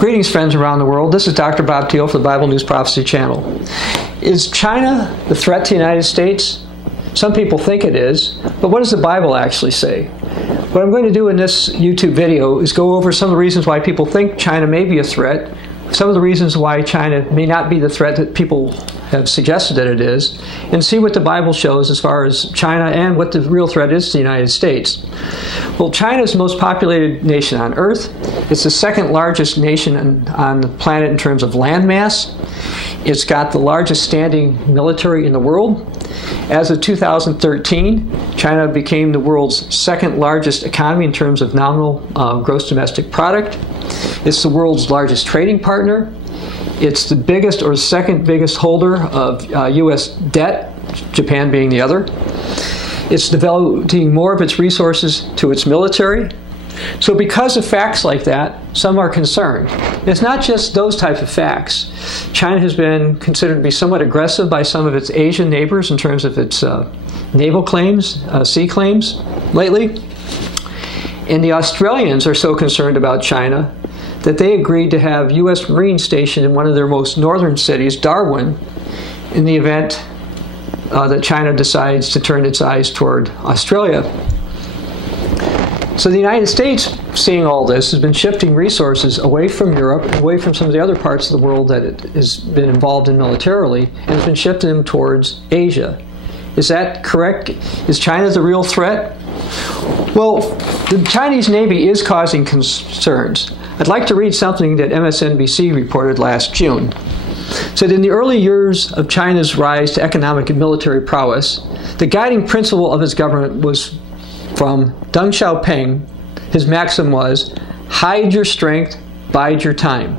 Greetings, friends around the world. This is Dr. Bob Thiel for the Bible News Prophecy Channel. Is China the threat to the United States? Some people think it is, but what does the Bible actually say? What I'm going to do in this YouTube video is go over some of the reasons why people think China may be a threat, some of the reasons why China may not be the threat that people have suggested that it is, and see what the Bible shows as far as China and what the real threat is to the United States. Well, China is the most populated nation on Earth. It's the second largest nation on the planet in terms of land mass. It's got the largest standing military in the world. As of 2013, China became the world's second largest economy in terms of nominal gross domestic product. It's the world's largest trading partner. It's the biggest or second biggest holder of U.S. debt, Japan being the other. It's devoting more of its resources to its military. So because of facts like that, some are concerned. It's not just those type of facts. China has been considered to be somewhat aggressive by some of its Asian neighbors in terms of its naval claims, sea claims lately. And the Australians are so concerned about China that they agreed to have U.S. Marines stationed in one of their most northern cities, Darwin, in the event that China decides to turn its eyes toward Australia. So the United States, seeing all this, has been shifting resources away from Europe, away from some of the other parts of the world that it has been involved in militarily, and has been shifting them towards Asia. Is that correct? Is China the real threat? Well, the Chinese Navy is causing concerns. I'd like to read something that MSNBC reported last June. It said, in the early years of China's rise to economic and military prowess, the guiding principle of its government was from Deng Xiaoping. His maxim was, hide your strength, bide your time.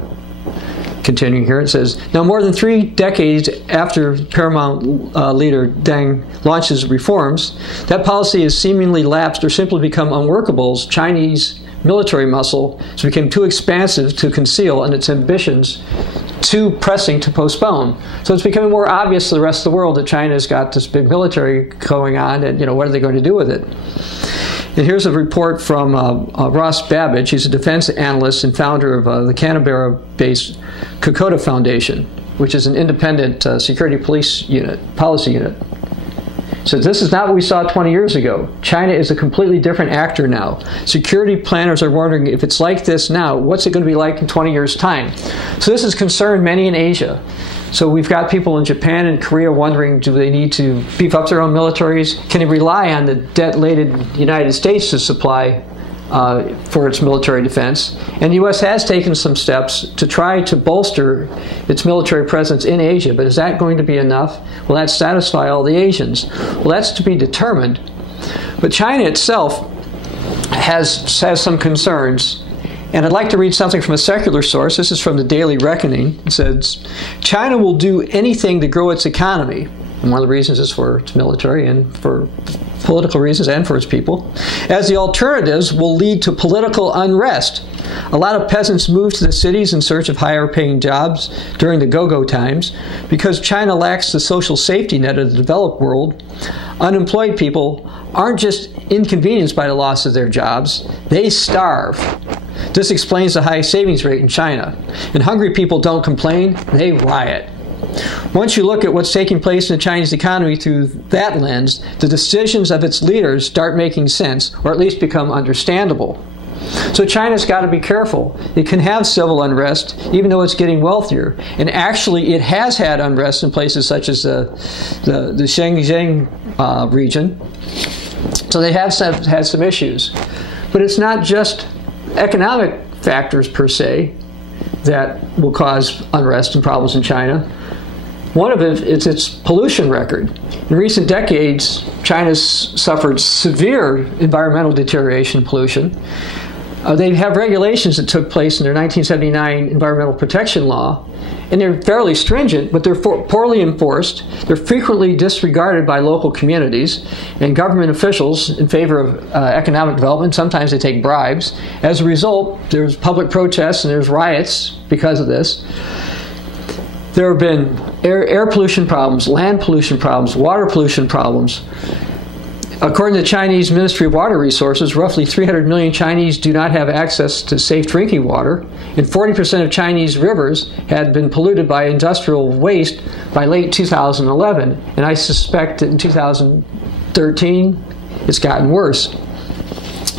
Continuing here, it says, now more than 3 decades after paramount leader Deng launches reforms, that policy has seemingly lapsed or simply become unworkable as Chinese military muscle has become too expansive to conceal and its ambitions too pressing to postpone. So it's becoming more obvious to the rest of the world that China's got this big military going on, and what are they going to do with it? And here's a report from Ross Babbage. He's a defense analyst and founder of the Canberra-based Kokoda Foundation, which is an independent security policy unit. So this is not what we saw 20 years ago. China is a completely different actor now. Security planners are wondering if it's like this now, what's it going to be like in 20 years' time? So this has concerned many in Asia. So we've got people in Japan and Korea wondering, do they need to beef up their own militaries? Can they rely on the debt-laden United States to supply for its military defense? And the U.S. has taken some steps to try to bolster its military presence in Asia, but is that going to be enough? Will that satisfy all the Asians? Well, that's to be determined. But China itself has some concerns. And I'd like to read something from a secular source. This is from the Daily Reckoning. It says, China will do anything to grow its economy. And one of the reasons is for its military and for political reasons and for its people. As the alternatives will lead to political unrest. A lot of peasants move to the cities in search of higher paying jobs during the go-go times. Because China lacks the social safety net of the developed world, unemployed people aren't just inconvenienced by the loss of their jobs, they starve. This explains the high savings rate in China. And hungry people don't complain, they riot. Once you look at what's taking place in the Chinese economy through that lens, the decisions of its leaders start making sense, or at least become understandable. So China's got to be careful. It can have civil unrest, even though it's getting wealthier. And actually, it has had unrest in places such as the Xinjiang region. So they have had some issues. But it's not just economic factors per se that will cause unrest and problems in China. One of it is its pollution record. In recent decades, China's suffered severe environmental deterioration and pollution. They have regulations that took place in their 1979 environmental protection law, and they're fairly stringent, but they're poorly enforced. They're frequently disregarded by local communities and government officials in favor of economic development. Sometimes they take bribes. As a result, there's public protests and there's riots because of this. There have been air pollution problems, land pollution problems, water pollution problems. According to the Chinese Ministry of Water Resources, roughly 300 million Chinese do not have access to safe drinking water, and 40% of Chinese rivers had been polluted by industrial waste by late 2011. And I suspect that in 2013, it's gotten worse.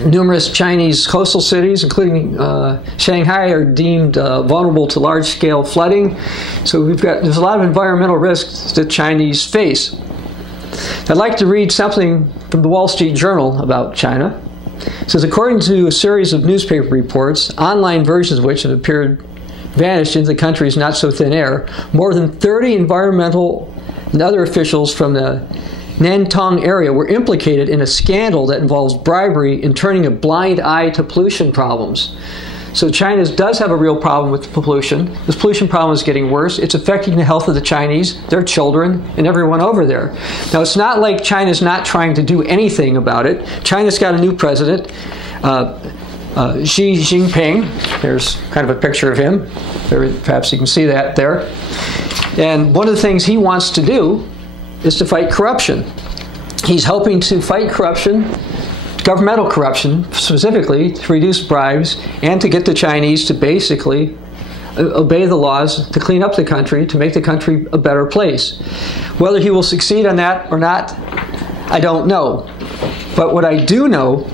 Numerous Chinese coastal cities, including Shanghai, are deemed vulnerable to large-scale flooding. So there's a lot of environmental risks that Chinese face. I'd like to read something from the Wall Street Journal about China. It says, according to a series of newspaper reports, online versions of which have vanished into the country's not-so-thin air, more than 30 environmental and other officials from the Nantong area were implicated in a scandal that involves bribery and turning a blind eye to pollution problems. So China does have a real problem with pollution. This pollution problem is getting worse. It's affecting the health of the Chinese, their children, and everyone over there. Now, it's not like China's not trying to do anything about it. China's got a new president, Xi Jinping. There's kind of a picture of him. Perhaps you can see that there. And one of the things he wants to do is to fight corruption. He's hoping to fight corruption, governmental corruption specifically, to reduce bribes and to get the Chinese to basically obey the laws, to clean up the country, to make the country a better place. Whether he will succeed on that or not, I don't know. But what I do know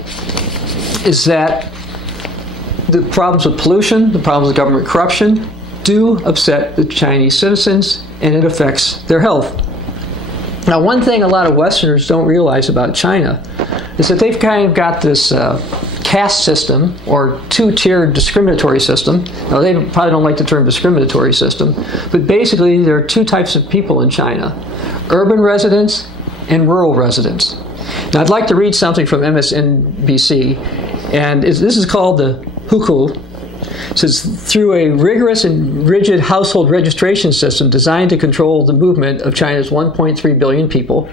is that the problems with pollution, the problems with government corruption do upset the Chinese citizens, and it affects their health. Now, one thing a lot of Westerners don't realize about China is that they've kind of got this caste system, or two-tiered discriminatory system. Now, they probably don't like the term discriminatory system, but basically there are two types of people in China: urban residents and rural residents. Now, I'd like to read something from MSNBC, and this is called the hukou. It says, through a rigorous and rigid household registration system designed to control the movement of China's 1.3 billion people,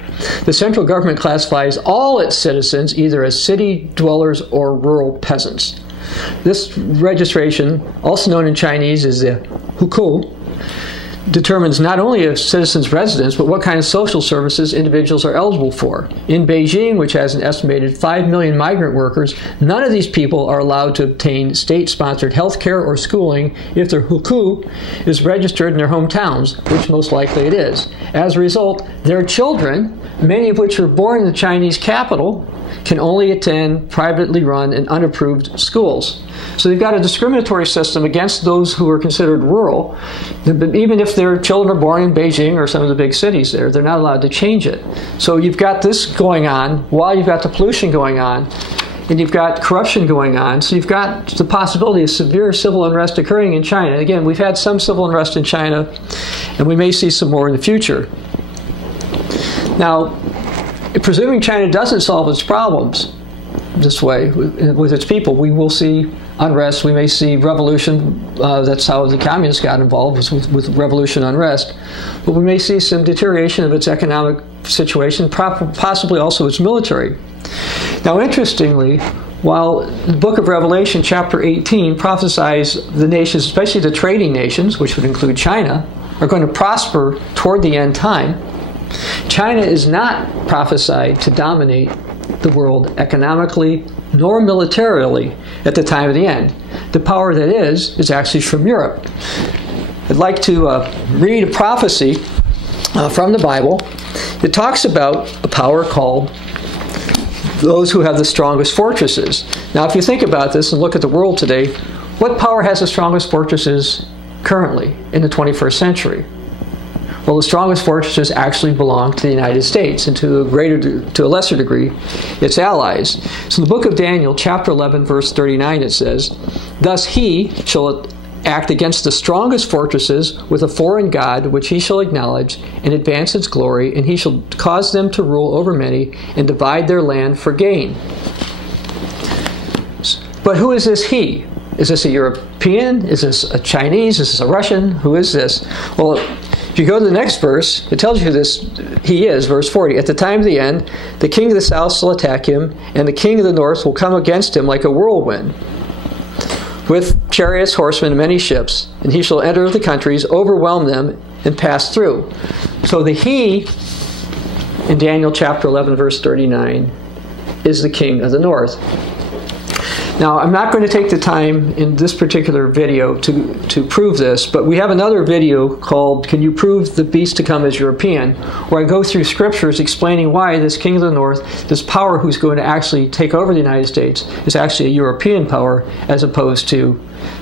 the central government classifies all its citizens either as city dwellers or rural peasants. This registration, also known in Chinese as the hukou, determines not only a citizen's residence, but what kind of social services individuals are eligible for. In Beijing, which has an estimated 5 million migrant workers, none of these people are allowed to obtain state-sponsored health care or schooling if their hukou is registered in their hometowns, which most likely it is. As a result, their children, many of which were born in the Chinese capital, can only attend privately run and unapproved schools. So they've got a discriminatory system against those who are considered rural. Even if their children are born in Beijing or some of the big cities there, they're not allowed to change it. So you've got this going on while you've got the pollution going on, and you've got corruption going on. So you've got the possibility of severe civil unrest occurring in China. Again, we've had some civil unrest in China, and we may see some more in the future. Now, presuming China doesn't solve its problems this way with its people, we will see unrest. We may see revolution. That's how the communists got involved, was with revolution unrest. But we may see some deterioration of its economic situation, possibly also its military. Now, interestingly, while the book of Revelation, chapter 18, prophesies the nations, especially the trading nations, which would include China, are going to prosper toward the end time, China is not prophesied to dominate the world economically nor militarily at the time of the end. The power that is actually from Europe. I'd like to read a prophecy from the Bible. It talks about a power called those who have the strongest fortresses. Now, if you think about this and look at the world today, what power has the strongest fortresses currently in the 21st century? Well, the strongest fortresses actually belong to the United States, and to a lesser degree, its allies. So in the book of Daniel, chapter 11, verse 39, it says, "Thus he shall act against the strongest fortresses with a foreign god, which he shall acknowledge, and advance its glory, and he shall cause them to rule over many, and divide their land for gain." But who is this he? Is this a European? Is this a Chinese? Is this a Russian? Who is this? Well, if you go to the next verse, it tells you who this he is, verse 40. "At the time of the end, the king of the south shall attack him, and the king of the north will come against him like a whirlwind, with chariots, horsemen, and many ships, and he shall enter the countries, overwhelm them, and pass through." So the he in Daniel chapter 11, verse 39, is the king of the north. Now, I'm not going to take the time in this particular video to prove this, but we have another video called Can You Prove the Beast to Come is European, where I go through scriptures explaining why this king of the north, this power who's going to actually take over the United States, is actually a European power as opposed to,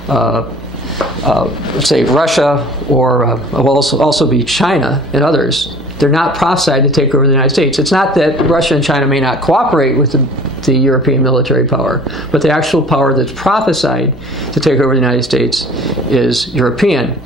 let's say, Russia, or will also be China and others. They're not prophesied to take over the United States. It's not that Russia and China may not cooperate with the European military power, but the actual power that's prophesied to take over the United States is European.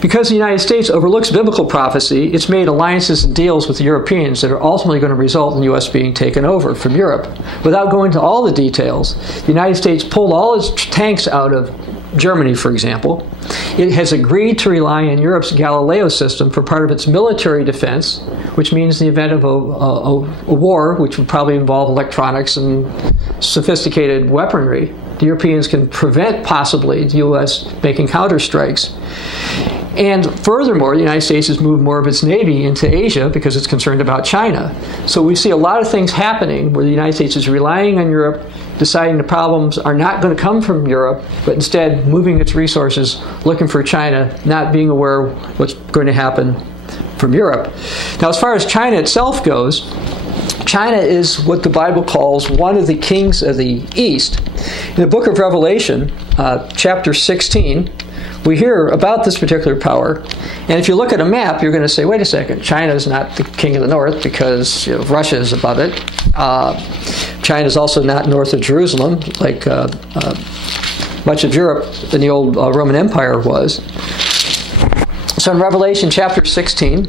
Because the United States overlooks biblical prophecy, it's made alliances and deals with the Europeans that are ultimately going to result in the U.S. being taken over from Europe. Without going into all the details, the United States pulled all its tanks out of Germany, for example. It has agreed to rely on Europe's Galileo system for part of its military defense, which means in the event of a war, which would probably involve electronics and sophisticated weaponry, the Europeans can prevent possibly the U.S. making counterstrikes. And furthermore, the United States has moved more of its navy into Asia because it's concerned about China. So we see a lot of things happening where the United States is relying on Europe, deciding the problems are not going to come from Europe, but instead moving its resources, looking for China, not being aware of what's going to happen from Europe. Now, as far as China itself goes, China is what the Bible calls one of the kings of the East. In the book of Revelation, chapter 16, we hear about this particular power. And if you look at a map, you're going to say, wait a second, China is not the king of the north because Russia is above it. China is also not north of Jerusalem, like much of Europe in the old Roman Empire was. So in Revelation chapter 16,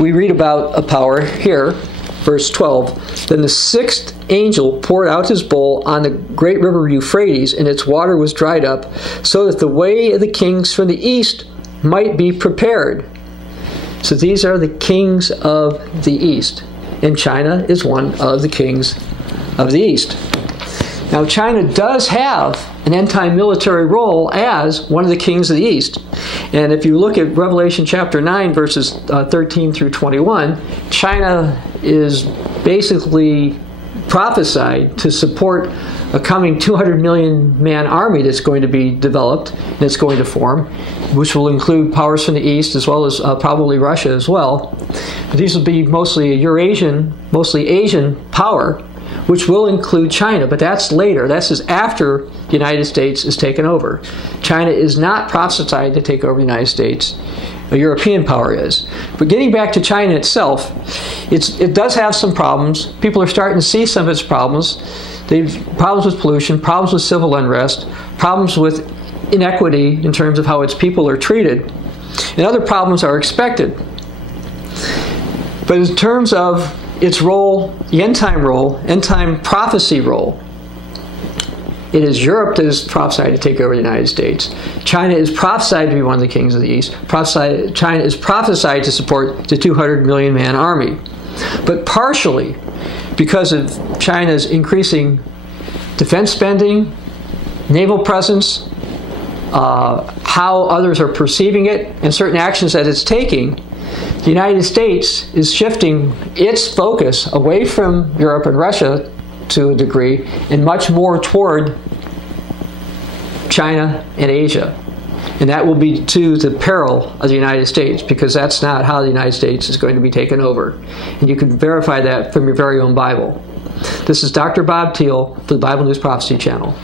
we read about a power here, verse 12. Then the sixth angel poured out his bowl on the great river Euphrates, and its water was dried up, so that the way of the kings from the east might be prepared. So these are the kings of the east, and China is one of the kings of the east. Now, China does have an end-time military role as one of the kings of the East. And if you look at Revelation chapter 9, verses 13 through 21, China is basically prophesied to support a coming 200 million man army that's going to be developed and it's going to form, which will include powers from the East as well as probably Russia as well. But these will be mostly a Eurasian, mostly Asian power, which will include China, but that's later. That's just after the United States is taken over. China is not prophesied to take over the United States. A European power is. But getting back to China itself, it does have some problems. People are starting to see some of its problems. They've problems with pollution, problems with civil unrest, problems with inequity in terms of how its people are treated, and other problems are expected. But in terms of its role, the end-time prophecy role, it is Europe that is prophesied to take over the United States. China is prophesied to be one of the kings of the East. China is prophesied to support the 200 million man army. But partially, because of China's increasing defense spending, naval presence, how others are perceiving it, and certain actions that it's taking, the United States is shifting its focus away from Europe and Russia to a degree and much more toward China and Asia. And that will be to the peril of the United States, because that's not how the United States is going to be taken over. And you can verify that from your very own Bible. This is Dr. Bob Thiel for the Bible News Prophecy Channel.